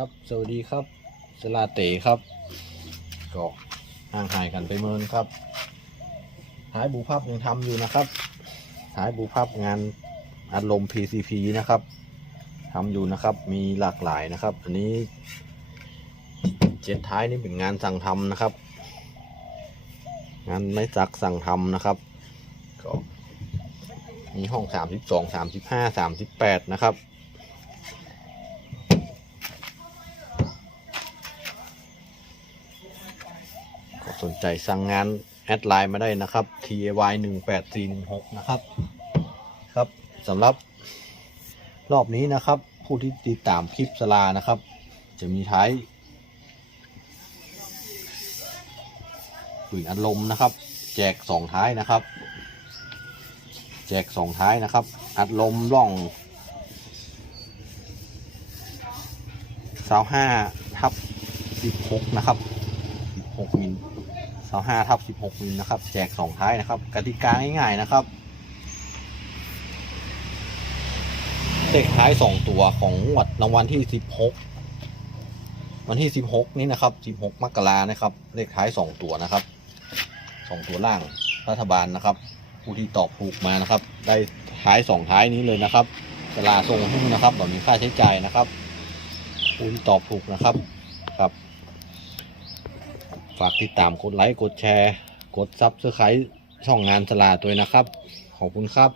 ครับ สวัสดีครับสลาเต๋ครับก็ห่างหายกันไปเมินครับหายบูภาพยังทำอยู่นะครับหายบูภาพงานอัดลม PCP นะครับทำอยู่นะครับ มีหลากหลายนะครับ อันนี้เจ็ดท้ายนี่เป็นงานสั่งทำนะครับ งานไม่จักสั่งทำนะครับก็มีห้องสามสิบสองสามสิบห้าสามสิบแปดนะครับ สนใจสั่งงานแอดไลน์มาได้นะครับ tay 1 8 4 1 6นะครับครับสำหรับรอบนี้นะครับ ผู้ที่ติดตามคลิปสลานะครับ จะมีท้ายฝืนอารมณ์นะครับ แจกสองท้ายนะครับ แจกสองท้ายนะครับ อัดลมร่องสาวห้าทับสิบหกนะครับสิบหกมิล สาห้าทับสิบหกมิลนะครับ แจกสองท้ายนะครับ กติกาง่ายๆนะครับเลขท้ายสองตัวของงวดรางวัลที่สิบหกวันที่สิบหกนี้นะครับสิบหกมกรานะครับ เลขท้ายสองตัวนะครับสองตัวล่างรัฐบาลนะครับ ผู้ที่ตอบถูกมานะครับ ได้ท้ายสองท้ายนี้เลยนะครับสลาทรงหุ้นนะครับแบบมีค่าใช้จ่ายนะครับผู้ที่ตอบถูกนะครับครับ ฝากติดตามกดไลค์กดแชร์ กดซับสไครต์ช่องงานสลาด้วยนะครับ ขอบคุณครับ